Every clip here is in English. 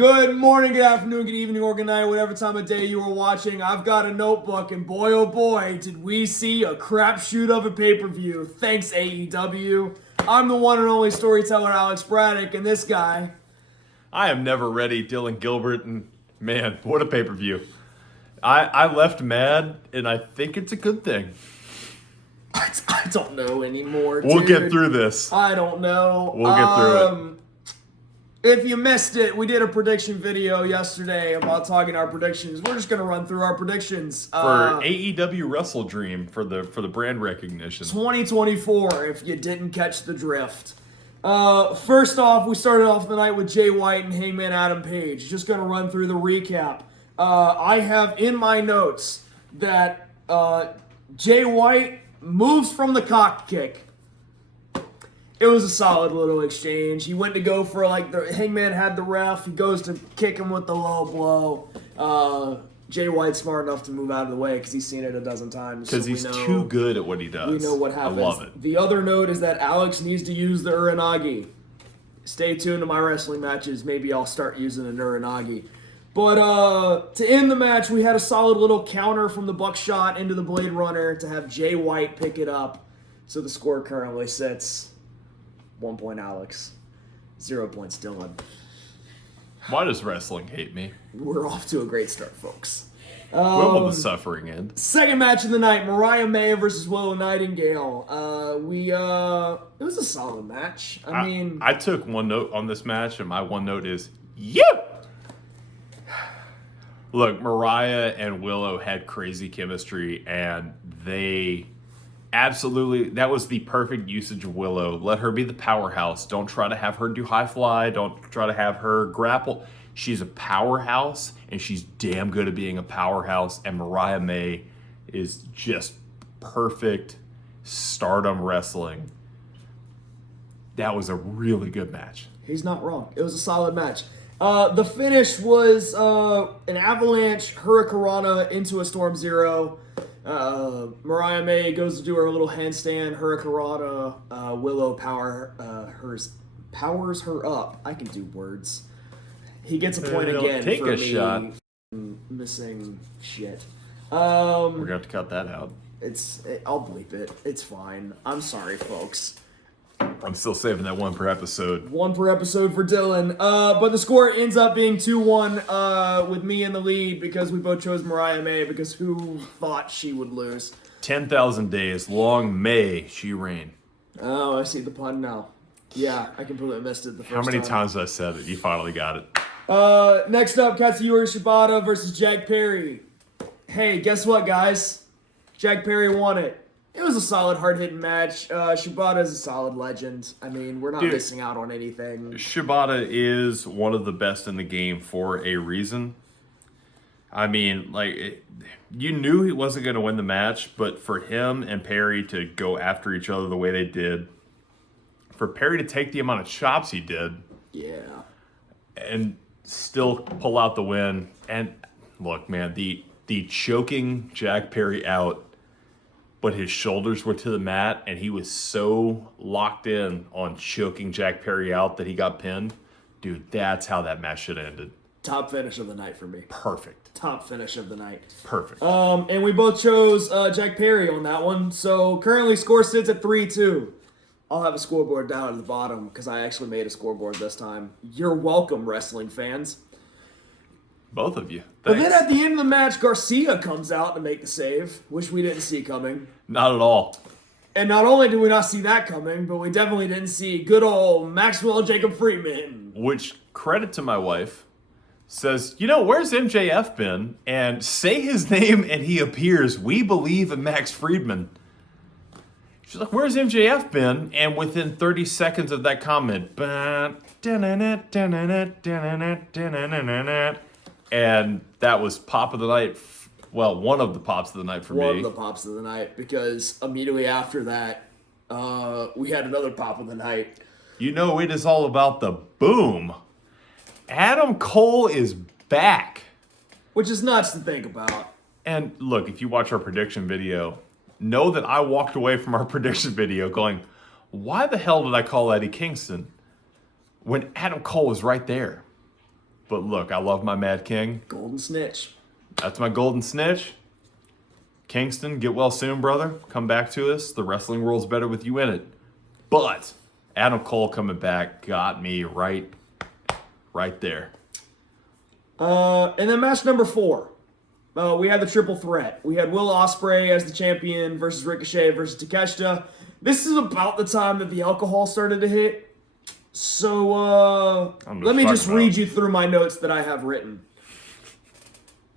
Good morning, good afternoon, good evening, or good night, whatever time of day you are watching. I've got a notebook, and boy, oh boy, did we see a crapshoot of a pay-per-view. Thanks, AEW. I'm the one and only storyteller, Alex Braddock, and this guy... I am never ready, Dylan Gilbert, and man, what a pay-per-view. I left mad, and I think it's a good thing. I don't know anymore, We'll dude. get through this. I don't know. We'll get through it. If you missed it, we did a prediction video yesterday about talking our predictions. We're just going to run through our predictions. For AEW WrestleDream, for the brand recognition. 2024, if you didn't catch the drift. First off, we started off the night with Jay White and Hangman Adam Page. Just going to run through the recap. I have in my notes that Jay White moves from the cock kick. It was a solid little exchange. He went to go for, the Hangman had the ref. He goes to kick him with the low blow. Jay White's smart enough to move out of the way because he's seen it a dozen times. Because he's too good at what he does. We know what happens. I love it. The other note is that Alex needs to use the Uranagi. Stay tuned to my wrestling matches. Maybe I'll start using an Uranagi. But to end the match, we had a solid little counter from the Buckshot into the Blade Runner to have Jay White pick it up. So the score currently sits 1 point Alex, 0 points Dylan. Why does wrestling hate me? We're off to a great start, folks. When will the suffering end? Second match of the night, Mariah May versus Willow Nightingale. It was a solid match. I took one note on this match, and my one note is, you! Look, Mariah and Willow had crazy chemistry, and they absolutely, that was the perfect usage of Willow. Let her be the powerhouse. Don't try to have her do high fly. Don't try to have her grapple. She's a powerhouse, and she's damn good at being a powerhouse, and Mariah May is just perfect stardom wrestling. That was a really good match. He's not wrong. It was a solid match. The finish was an avalanche hurricanrana into a Storm Zero. Mariah May goes to do her little handstand hurricanrana. Willow powers her up. I can do words. He gets a point again take for a me shot. Missing shit. We're gonna have to cut that out. I'll bleep it. It's fine. I'm sorry, folks. I'm still saving that one per episode. One per episode for Dylan. But the score ends up being 2-1 with me in the lead because we both chose Mariah May because who thought she would lose? 10,000 days, long may she reign. Oh, I see the pun now. Yeah, I completely missed it the first time. How many times have I said it? You finally got it. Next up, Katsuyori Shibata versus Jack Perry. Hey, guess what, guys? Jack Perry won it. It was a solid, hard-hitting match. Shibata is a solid legend. I mean, we're not missing out on anything. Shibata is one of the best in the game for a reason. I mean, you knew he wasn't going to win the match, but for him and Perry to go after each other the way they did, for Perry to take the amount of chops he did, and still pull out the win. And look, man, the choking Jack Perry out, but his shoulders were to the mat, and he was so locked in on choking Jack Perry out that he got pinned. Dude, that's how that match should have ended. Top finish of the night for me. Perfect. Top finish of the night. Perfect. And we both chose Jack Perry on that one. So currently score sits at 3-2. I'll have a scoreboard down at the bottom because I actually made a scoreboard this time. You're welcome, wrestling fans. Both of you. Thanks. But then at the end of the match, Garcia comes out to make the save, which we didn't see coming. Not at all. And not only did we not see that coming, but we definitely didn't see good old Maxwell Jacob Friedman. Which, credit to my wife, says, where's MJF been? And say his name and he appears. We believe in Max Friedman. She's like, where's MJF been? And within 30 seconds of that comment, and that was pop of the night. Well, one of the pops of the night for me. One of the pops of the night, because immediately after that, we had another pop of the night. It is all about the boom. Adam Cole is back. Which is nuts to think about. And look, if you watch our prediction video, know that I walked away from our prediction video going, why the hell did I call Eddie Kingston when Adam Cole was right there? But look, I love my Mad King. Golden Snitch. That's my golden snitch. Kingston, get well soon, brother. Come back to us. The wrestling world's better with you in it. But Adam Cole coming back got me right there. And then match number 4. We had the triple threat. We had Will Ospreay as the champion versus Ricochet versus Takeshita. This is about the time that the alcohol started to hit. So let me just read you through my notes that I have written.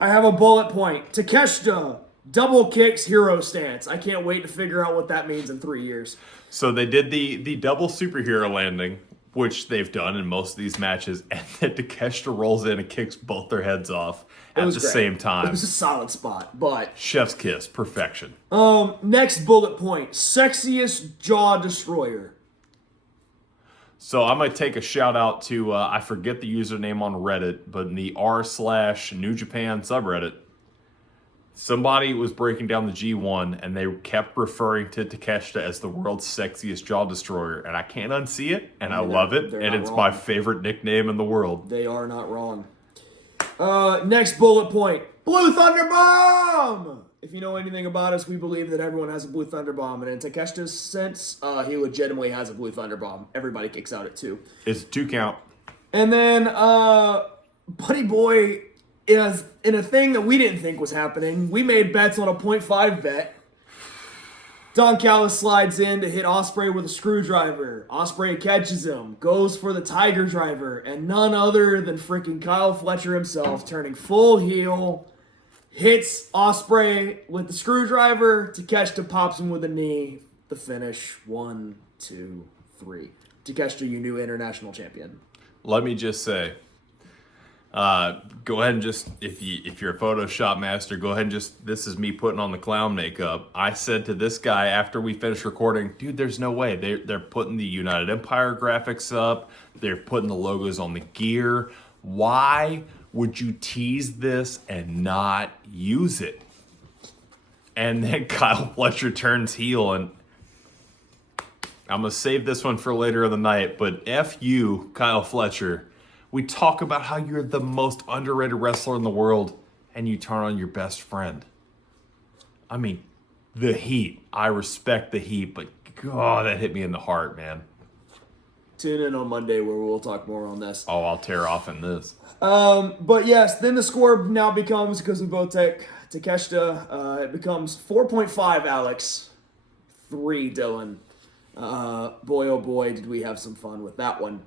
I have a bullet point. Takeshita, double kicks, hero stance. I can't wait to figure out what that means in 3 years. So they did the double superhero landing, which they've done in most of these matches, and then Takeshita rolls in and kicks both their heads off at the same time. It was a solid spot, but... Chef's kiss, perfection. Next bullet point. Sexiest jaw destroyer. So I'm going to take a shout out to, I forget the username on Reddit, but in the r/New Japan subreddit, somebody was breaking down the G1 and they kept referring to Takeshita as the world's sexiest jaw destroyer. And I can't unsee it, and I love it, and it's my favorite nickname in the world. They are not wrong. Next bullet point. Blue Thunder Bomb! If you know anything about us, we believe that everyone has a Blue Thunder Bomb. And in Takeshita's sense, he legitimately has a Blue Thunder Bomb. Everybody kicks out at 2. It's 2 count. And then, Buddy Boy, in a thing that we didn't think was happening, we made bets on a 0.5 bet. Don Callis slides in to hit Ospreay with a screwdriver. Ospreay catches him, goes for the Tiger Driver, and none other than freaking Kyle Fletcher himself, turning full heel, hits Ospreay with the screwdriver. Takeshita pops him with a knee. The finish, 1, 2, 3. Takeshita, you new international champion. Let me just say, go ahead and just, if you're a Photoshop master, go ahead and just, this is me putting on the clown makeup. I said to this guy after we finished recording, dude, there's no way. They're putting the United Empire graphics up. They're putting the logos on the gear. Why would you tease this and not use it? And then Kyle Fletcher turns heel, and I'm going to save this one for later in the night, but F you, Kyle Fletcher. We talk about how you're the most underrated wrestler in the world, and you turn on your best friend. I mean, the heat. I respect the heat, but God, that hit me in the heart, man. Tune in on Monday where we'll talk more on this. Oh, I'll tear off in this. But yes, then the score now becomes, because we both take Takeshita, it becomes 4.5 Alex, 3 Dylan. Boy, oh boy, did we have some fun with that one.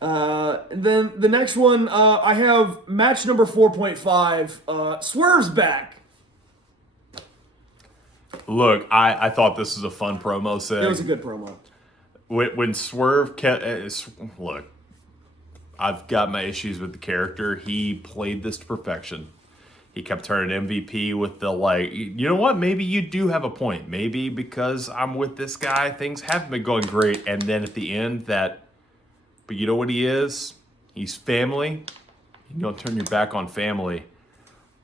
And then the next one, I have match number 4.5, Swerve's back. Look, I thought this was a fun promo set. It was a good promo. When Swerve kept... Look, I've got my issues with the character. He played this to perfection. He kept turning MVP with the, like, you know what? Maybe you do have a point. Maybe because I'm with this guy, things haven't been going great. And then at the end, but you know what he is? He's family. You don't turn your back on family.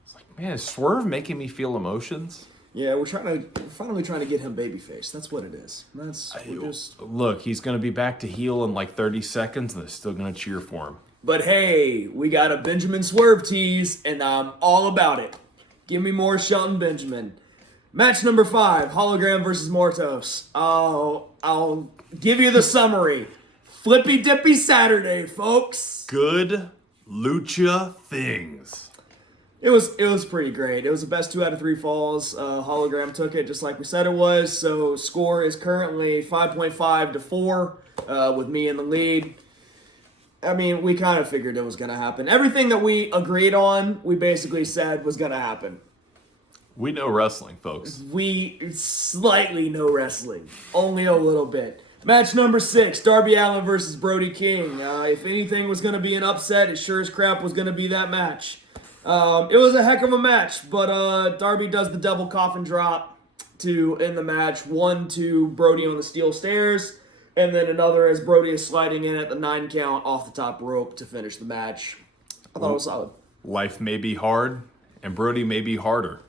It's like, man, is Swerve making me feel emotions? Yeah, we're finally trying to get him babyface. That's what it is. Look, he's going to be back to heel in like 30 seconds, and they're still going to cheer for him. But hey, we got a Benjamin Swerve tease, and I'm all about it. Give me more Shelton Benjamin. Match number 5, Hologram versus Mortos. I'll give you the summary. Flippy Dippy Saturday, folks. Good lucha things. It was pretty great. It was the best 2 out of 3 falls. Hologram took it just like we said it was. So score is currently 5.5 to 4 with me in the lead. I mean, we kind of figured it was going to happen. Everything that we agreed on, we basically said was going to happen. We know wrestling, folks. We slightly know wrestling. Only a little bit. Match number 6, Darby Allin versus Brody King. If anything was going to be an upset, it sure as crap was going to be that match. It was a heck of a match, but Darby does the double coffin drop to end the match. 1 to Brody on the steel stairs, and then another as Brody is sliding in at the 9 count off the top rope to finish the match. I thought it was solid. Life may be hard, and Brody may be harder,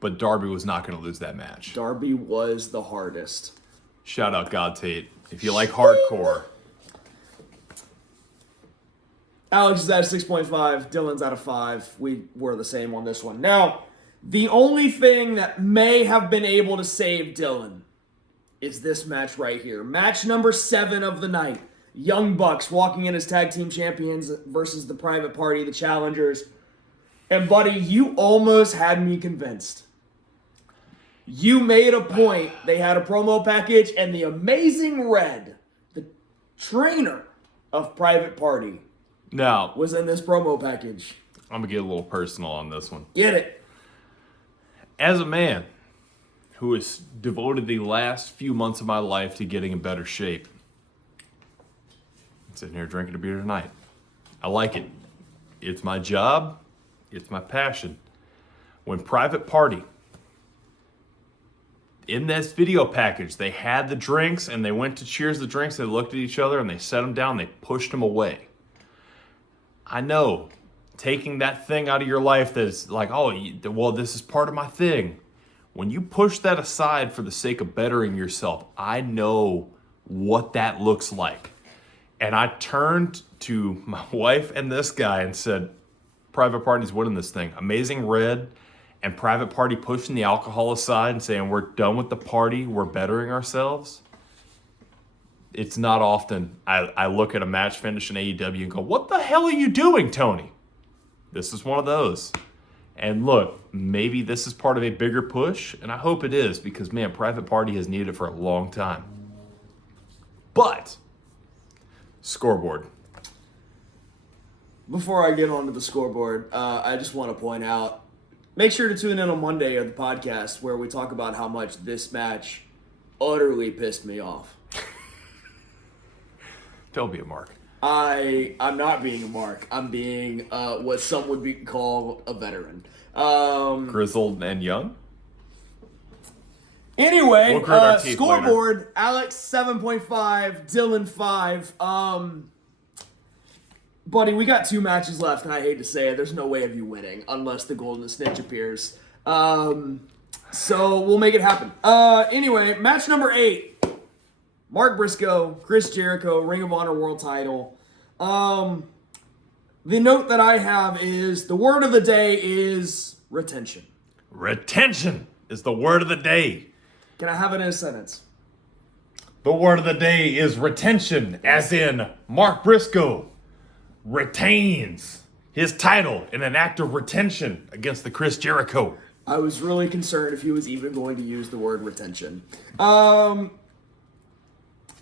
but Darby was not going to lose that match. Darby was the hardest. Shout out God Tate. If you like hardcore. Alex is at 6.5. Dylan's at a 5. We were the same on this one. Now, the only thing that may have been able to save Dylan is this match right here. Match number 7 of the night. Young Bucks walking in as tag team champions versus the Private Party, the challengers. And buddy, you almost had me convinced. You made a point. They had a promo package, and the Amazing Red, the trainer of Private Party, Now, was in this promo package. I'm going to get a little personal on this one. Get it. As a man who has devoted the last few months of my life to getting in better shape, I'm sitting here drinking a beer tonight. I like it. It's my job. It's my passion. When Private Party, in this video package, they had the drinks and they went to cheers the drinks. They looked at each other and they set them down. They pushed them away. I know, taking that thing out of your life that's like, oh, well, this is part of my thing. When you push that aside for the sake of bettering yourself, I know what that looks like. And I turned to my wife and this guy and said, Private Party's winning this thing. Amazing Red and Private Party pushing the alcohol aside and saying, we're done with the party, we're bettering ourselves. It's not often I look at a match finish in AEW and go, what the hell are you doing, Tony? This is one of those. And look, maybe this is part of a bigger push, and I hope it is, because, man, Private Party has needed it for a long time. But, scoreboard. Before I get onto the scoreboard, I just want to point out, make sure to tune in on Monday of the podcast where we talk about how much this match utterly pissed me off. Don't be a mark. I'm not being a mark. I'm being what some would call a veteran. Grizzled and young? Anyway, We'll grit our teeth scoreboard, later. Alex 7.5, Dylan 5. Buddy, we got 2 matches left, and I hate to say it, there's no way of you winning unless the Golden Snitch appears. So we'll make it happen. Anyway, match number 8. Mark Briscoe, Chris Jericho, Ring of Honor World Title. The note that I have is the word of the day is retention. Retention is the word of the day. Can I have it in a sentence? The word of the day is retention, as in Mark Briscoe retains his title in an act of retention against the Chris Jericho. I was really concerned if he was even going to use the word retention.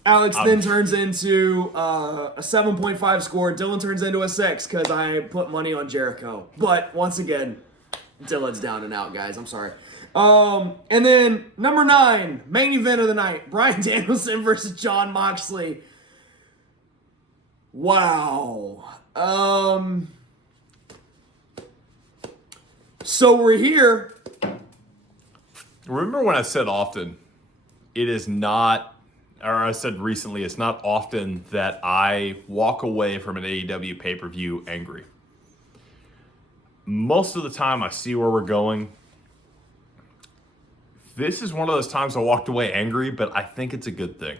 Alex then turns into a 7.5 score. Dylan turns into a 6 because I put money on Jericho. But once again, Dylan's down and out, guys. I'm sorry. And then number 9, main event of the night: Bryan Danielson versus Jon Moxley. Wow. So we're here. Remember when I said often, it is not, or I said recently, it's not often that I walk away from an AEW pay-per-view angry. Most of the time I see where we're going. This is one of those times I walked away angry, but I think it's a good thing.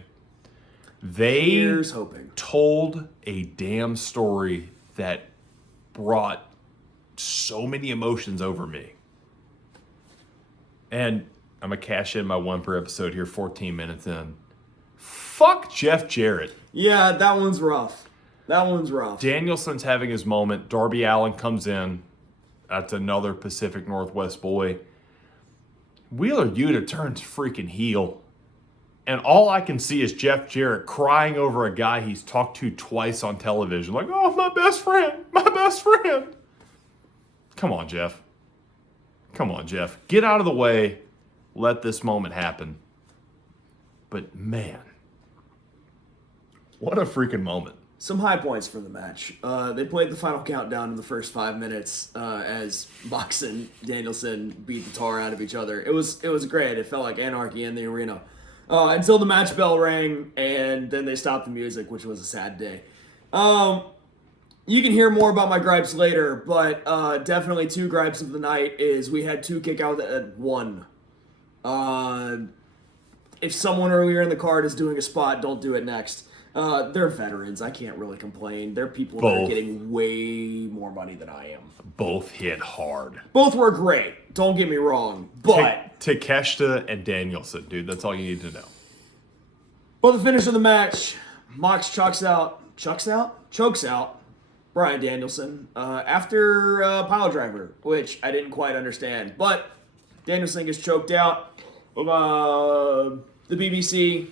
They Here's hoping. told a damn story that brought so many emotions over me. And I'm going to cash in my 1 per episode here, 14 minutes in. Fuck Jeff Jarrett. Yeah, that one's rough. That one's rough. Danielson's having his moment. Darby Allin comes in. That's another Pacific Northwest boy. Wheeler Yuta turns freaking heel. And all I can see is Jeff Jarrett crying over a guy he's talked to twice on television. Like, oh, my best friend. My best friend. Come on, Jeff. Come on, Jeff. Get out of the way. Let this moment happen. But, man. What a freaking moment. Some high points for the match. They played the final countdown in the first 5 minutes as Mox and Danielson beat the tar out of each other. It was great. It felt like anarchy in the arena. Until the match bell rang, and then they stopped the music, which was a sad day. You can hear more about my gripes later, but definitely 2 gripes of the night is we had 2 kick out at 1. If someone earlier in the card is doing a spot, don't do it next. They're veterans. I can't really complain. They're people that are getting way more money than I am. Both hit hard. Both were great. Don't get me wrong. But Takeshita and Danielson, dude. That's all you need to know. But the finish of the match, Mox chokes out Bryan Danielson after pile driver, which I didn't quite understand. But Danielson gets choked out. The BCC.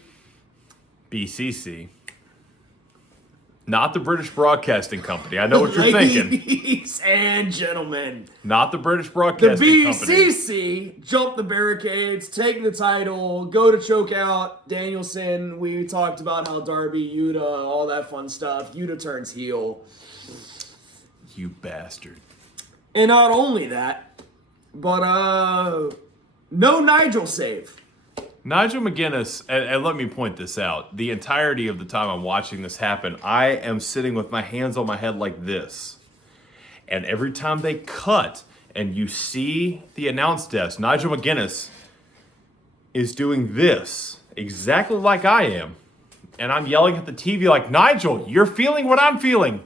Not the British Broadcasting Company. I know what you're thinking. Ladies and gentlemen. Not the British The Broadcasting Company. BCC jump the barricades, take the title, go to choke out Danielson. We talked about how Darby, Yuta, all that fun stuff. Yuta turns heel. You bastard. And not only that, but no Nigel save. Nigel McGuinness, and let me point this out, the entirety of the time I'm watching this happen, I am sitting with my hands on my head like this. And every time they cut and you see the announce desk, Nigel McGuinness is doing this, exactly like I am. And I'm yelling at the TV like, Nigel, you're feeling what I'm feeling.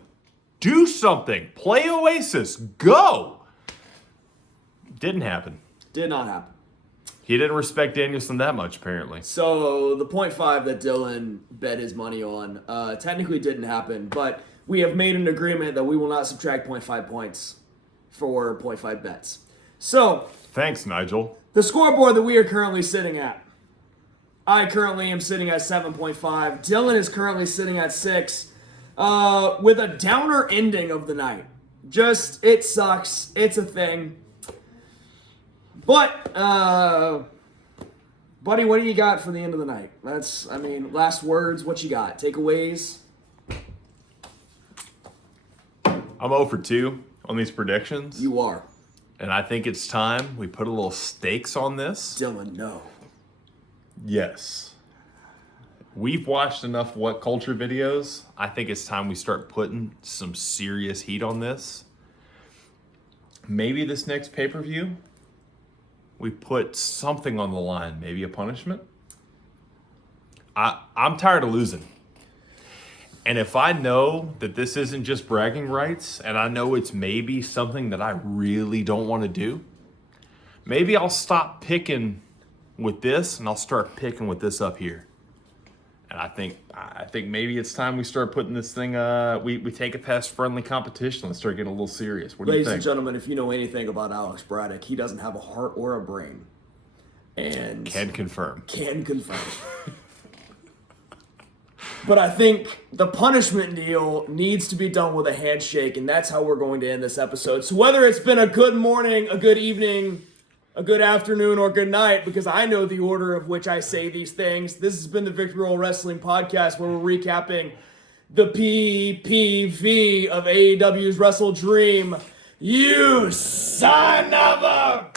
Do something. Play Oasis. Go. Didn't happen. Did not happen. He didn't respect Danielson that much, apparently. So the 0.5 that Dylan bet his money on technically didn't happen, but we have made an agreement that we will not subtract 0.5 points for 0.5 bets. So Thanks, Nigel. the scoreboard that we are currently sitting at, I currently am sitting at 7.5. Dylan is currently sitting at 6 with a downer ending of the night. Just, it sucks. It's a thing. But, buddy, what do you got for the end of the night? Last words, what you got? Takeaways? I'm 0 for 2 on these predictions. You are. And I think it's time we put a little stakes on this. Dylan, no. Yes. We've watched enough What Culture videos. I think it's time we start putting some serious heat on this. Maybe this next pay-per-view, we put something on the line. Maybe a punishment. I'm tired of losing. And if I know that this isn't just bragging rights, and I know it's maybe something that I really don't want to do, maybe I'll stop picking with this and I'll start picking with this up here. And I think maybe it's time we start putting this thing, we take it past friendly competition and start getting a little serious. What do you think? Ladies and gentlemen, if you know anything about Alex Braddock, he doesn't have a heart or a brain. And Can confirm. But I think the punishment deal needs to be done with a handshake, and that's how we're going to end this episode. So whether it's been a good morning, a good evening, a good afternoon, or good night, because I know the order of which I say these things, this has been the Victory Roll Wrestling Podcast, where we're recapping the PPV of AEW's WrestleDream. You son of a...